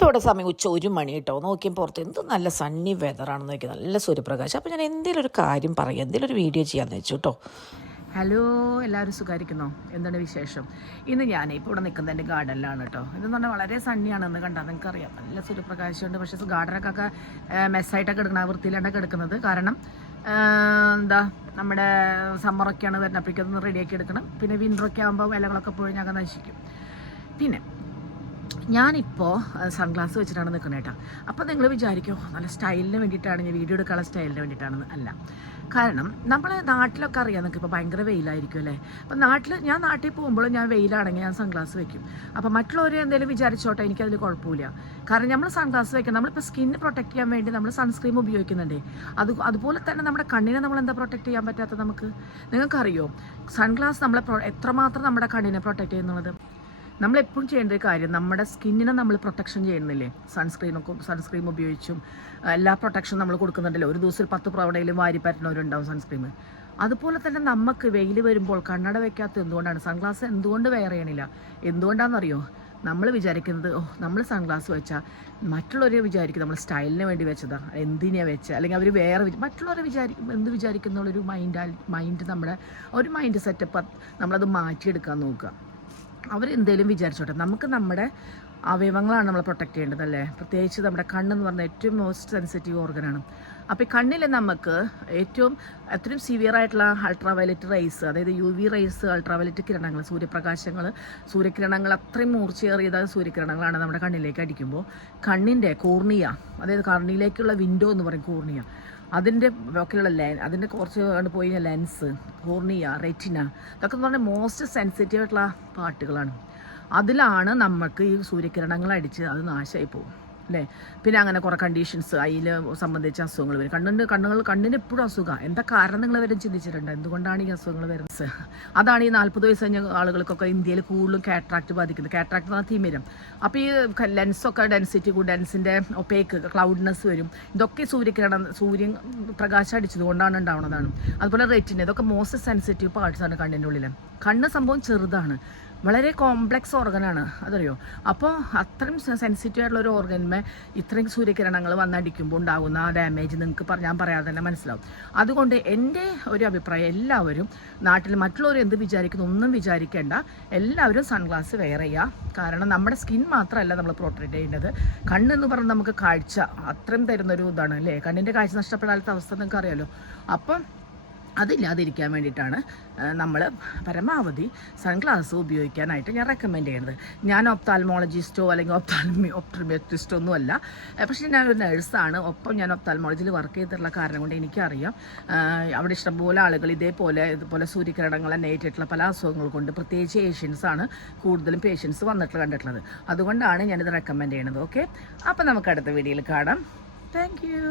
ഇപ്പോൾ ഇവിടെ സമയം ഉച്ച 1 മണി കേട്ടോ. നോക്കിയും പുറത്ത് എന്ത് നല്ല സണ്ണി വെതറാണെന്ന് നോക്കി, നല്ല സൂര്യപ്രകാശം. അപ്പോൾ ഞാൻ എന്തെങ്കിലും ഒരു കാര്യം പറയാം, എന്തെങ്കിലും ഒരു വീഡിയോ ചെയ്യാമെന്ന് വെച്ചു കേട്ടോ. ഹലോ, എല്ലാവരും സുഖമായിരിക്കുന്നോ? എന്താണ് വിശേഷം? ഇന്ന് ഞാൻ ഇപ്പോൾ ഇവിടെ നിൽക്കുന്നത് എൻ്റെ ഗാർഡനിലാണ് കേട്ടോ. ഇതെന്ന് പറഞ്ഞാൽ വളരെ സണ്ണിയാണെന്ന് കണ്ടാൽ നിങ്ങൾക്കറിയാം, നല്ല സൂര്യപ്രകാശമുണ്ട്. പക്ഷേ ഗാർഡനൊക്കെ മെസ്സായിട്ടൊക്കെ എടുക്കണം, വൃത്തിയിലാണ്ടൊക്കെ എടുക്കുന്നത്. കാരണം എന്താ, നമ്മുടെ സമ്മറൊക്കെയാണ് വരുന്നപ്പോഴേക്കും അതൊന്ന് റെഡിയാക്കി എടുക്കണം. പിന്നെ വിൻ്ററൊക്കെ ആകുമ്പോൾ ഇലകളൊക്കെ പൊഴിഞ്ഞൊക്കെ നശിക്കും. പിന്നെ ഞാനിപ്പോൾ സൺഗ്ലാസ് വെച്ചിട്ടാണ് നിൽക്കുന്നത് കേട്ടോ. അപ്പോൾ നിങ്ങൾ വിചാരിക്കുമോ നല്ല സ്റ്റൈലിന് വേണ്ടിയിട്ടാണ്, ഞാൻ വീഡിയോ എടുക്കാനുള്ള സ്റ്റൈലിന് വേണ്ടിയിട്ടാണെന്ന്. അല്ല, കാരണം നമ്മളെ നാട്ടിലൊക്കെ അറിയാം, നിങ്ങൾക്ക് ഇപ്പോൾ ഭയങ്കര വെയിലായിരിക്കും അല്ലേ. അപ്പം ഞാൻ നാട്ടിൽ പോകുമ്പോൾ ഞാൻ വെയിലാണെങ്കിൽ ഞാൻ സൺഗ്ലാസ് വെക്കും. അപ്പോൾ മറ്റുള്ളവർ എന്തെങ്കിലും വിചാരിച്ചോട്ടെ, എനിക്കതിൽ കുഴപ്പമില്ല. കാരണം നമ്മൾ സൺഗ്ലാസ് വെക്കണം, നമ്മളിപ്പോൾ സ്കിന്ന് പ്രൊട്ടക്റ്റ് ചെയ്യാൻ വേണ്ടി നമ്മൾ സൺസ്ക്രീം ഉപയോഗിക്കുന്നുണ്ട്. അതുപോലെ തന്നെ നമ്മുടെ കണ്ണിനെ നമ്മൾ എന്താ പ്രൊട്ടക്റ്റ് ചെയ്യാൻ പറ്റാത്തത് നമുക്ക്? നിങ്ങൾക്കറിയോ സൺഗ്ലാസ് നമ്മളെ എത്രമാത്രം നമ്മുടെ കണ്ണിനെ പ്രൊട്ടക്റ്റ് ചെയ്യുന്നുള്ളത്? നമ്മളെപ്പോഴും ചെയ്യേണ്ട ഒരു കാര്യം, നമ്മുടെ സ്കിന്നിനെ നമ്മൾ പ്രൊട്ടക്ഷൻ ചെയ്യുന്നില്ലേ, സൺസ്ക്രീം ഉപയോഗിച്ചും എല്ലാ പ്രൊട്ടക്ഷനും നമ്മൾ കൊടുക്കുന്നുണ്ടല്ലോ. ഒരു ദിവസം 10 പ്രവണയിലും വാരി പറ്റുന്നവരുണ്ടാവും സൺസ്ക്രീം. അതുപോലെ തന്നെ നമുക്ക് വെയിൽ വരുമ്പോൾ കണ്ണട വെക്കാത്ത എന്തുകൊണ്ടാണ്? സൺഗ്ലാസ് എന്തുകൊണ്ട് വെയർ ചെയ്യണില്ല? എന്തുകൊണ്ടാണെന്നറിയോ? നമ്മൾ വിചാരിക്കുന്നത് നമ്മൾ സൺഗ്ലാസ് വെച്ചാൽ മറ്റുള്ളവർ വിചാരിക്കും നമ്മൾ സ്റ്റൈലിന് വേണ്ടി വെച്ചതാണ്, എന്തിനാ വെച്ചത്, അല്ലെങ്കിൽ അവർ വേറെ മറ്റുള്ളവർ എന്ത് വിചാരിക്കുന്നുള്ളൊരു മൈൻഡ് നമ്മുടെ ഒരു മൈൻഡ് സെറ്റപ്പ് നമ്മളത് മാറ്റിയെടുക്കാൻ നോക്കുക. അവരെന്തേലും വിചാരിച്ചോട്ടെ, നമുക്ക് നമ്മുടെ അവയവങ്ങളാണ് നമ്മൾ പ്രൊട്ടക്റ്റ് ചെയ്യേണ്ടതല്ലേ. പ്രത്യേകിച്ച് നമ്മുടെ കണ്ണെന്ന് പറഞ്ഞാൽ ഏറ്റവും മോസ്റ്റ് സെൻസിറ്റീവ് ഓർഗനാണ്. അപ്പോൾ ഈ കണ്ണിൽ നമുക്ക് അത്രയും സിവിയറായിട്ടുള്ള അൾട്രാവയലറ്റ് റേസ്, അതായത് UV റേസ്, അൾട്രാവയലറ്റ് കിരണങ്ങൾ, സൂര്യകിരണങ്ങൾ അത്രയും മൂർച്ചയേറിയ സൂര്യകിരണങ്ങളാണ് നമ്മുടെ കണ്ണിലേക്ക് അടിക്കുമ്പോൾ കണ്ണിൻ്റെ കോർണിയ, അതായത് കണ്ണിലേക്കുള്ള വിൻഡോ എന്ന് പറയും കോർണിയ, അതിൻ്റെ ഒക്കെയുള്ള അതിൻ്റെ കുറച്ച് കണ്ട് പോയി ലെൻസ്, കോർണിയ, റെറ്റിന, ഇതൊക്കെ എന്ന് പറഞ്ഞാൽ മോസ്റ്റ് സെൻസിറ്റീവ് ആയിട്ടുള്ള പാർട്ടുകളാണ്. അതിലാണ് നമുക്ക് ഈ സൂര്യകിരണങ്ങൾ അടിച്ച് അത് നാശമായി പോകും അല്ലേ. പിന്നെ അങ്ങനെ കുറേ കണ്ടീഷൻസ് അതിൽ സംബന്ധിച്ച അസുഖങ്ങൾ വരും. കണ്ണിന് എപ്പോഴും അസുഖമാണ്. എന്താ കാരണം നിങ്ങൾ വരെ ചിന്തിച്ചിട്ടുണ്ട്? എന്തുകൊണ്ടാണ് ഈ അസുഖങ്ങൾ വരുന്നത്? അതാണ് ഈ 40 വയസ്സ് കഴിഞ്ഞ ആളുകൾക്കൊക്കെ ഇന്ത്യയിൽ കൂടുതലും കാറ്ററാക്ട് ബാധിക്കുന്നത്. കാറ്ററാക്ട് എന്ന് പറഞ്ഞാൽ തിമിരം. അപ്പോൾ ഈ ലെൻസൊക്കെ ഡെൻസിറ്റി കൂടും, ലെൻസിൻ്റെ ഒപ്പേക്ക് ക്ലൗഡ്നെസ് വരും. ഇതൊക്കെ സൂര്യൻ പ്രകാശം അടിച്ചതുകൊണ്ടാണ് ഉണ്ടാവുന്നതാണ്. അതുപോലെ റെറ്റിന, ഇതൊക്കെ മോസ്റ്റ് സെൻസിറ്റീവ് പാർട്സാണ് കണ്ണിൻ്റെ ഉള്ളിൽ. കണ്ണ് സംഭവം ചെറുതാണ്, വളരെ കോംപ്ലക്സ് ഓർഗനാണ്, അതറിയോ. അപ്പോൾ അത്രയും സെൻസിറ്റീവ് ആയിട്ടുള്ള ഒരു ഓർഗനിന്മേ ഇത്രയും സൂര്യകിരണങ്ങൾ വന്നടിക്കുമ്പോൾ ഉണ്ടാകുന്ന ഡാമേജ് നിങ്ങൾക്ക് ഞാൻ പറയാതെ തന്നെ മനസ്സിലാവും. അതുകൊണ്ട് എൻ്റെ ഒരു അഭിപ്രായം, എല്ലാവരും നാട്ടിൽ മറ്റുള്ളവർ എന്ത് വിചാരിക്കുന്നു ഒന്നും വിചാരിക്കേണ്ട, എല്ലാവരും സൺഗ്ലാസ് വെയർ ചെയ്യുക. കാരണം നമ്മുടെ സ്കിൻ മാത്രമല്ല നമ്മൾ പ്രൊട്ടക്റ്റ് ചെയ്യേണ്ടത്, കണ്ണെന്ന് പറഞ്ഞാൽ നമുക്ക് കാഴ്ച അത്രയും തരുന്നൊരു ഇതാണ് അല്ലേ. കണ്ണിൻ്റെ കാഴ്ച നഷ്ടപ്പെടാത്ത അവസ്ഥ നിങ്ങൾക്ക് അറിയാമല്ലോ. അപ്പം അതില്ലാതിരിക്കാൻ വേണ്ടിയിട്ടാണ് നമ്മൾ പരമാവധി സൺഗ്ലാസ് ഉപയോഗിക്കാനായിട്ട് ഞാൻ റെക്കമെൻഡ് ചെയ്യുന്നത്. ഞാൻ ഒപ്താൽമോളജിസ്റ്റോ അല്ലെങ്കിൽ ഒപ്ട്രിമെട്രിസ്റ്റോ ഒന്നുമല്ല, പക്ഷേ ഞാനൊരു നേഴ്സാണ്. ഒപ്പം ഞാൻ ഒപ്താൽമോളജിയിൽ വർക്ക് ചെയ്തിട്ടുള്ള കാരണം കൊണ്ട് എനിക്കറിയാം അവിടെ ഇഷ്ടംപോലെ ആളുകൾ ഇതുപോലെ സൂര്യകിരണങ്ങൾ നേരിട്ടുള്ള പല അസുഖങ്ങൾ കൊണ്ട്, പ്രത്യേകിച്ച് ഏഷ്യൻസാണ് കൂടുതലും പേഷ്യൻസ് കണ്ടിട്ടുള്ളത്. അതുകൊണ്ടാണ് ഞാനിത് റെക്കമെൻഡ് ചെയ്യണത്. ഓക്കെ, അപ്പം നമുക്ക് അടുത്ത വീഡിയോയിൽ കാണാം. Thank you.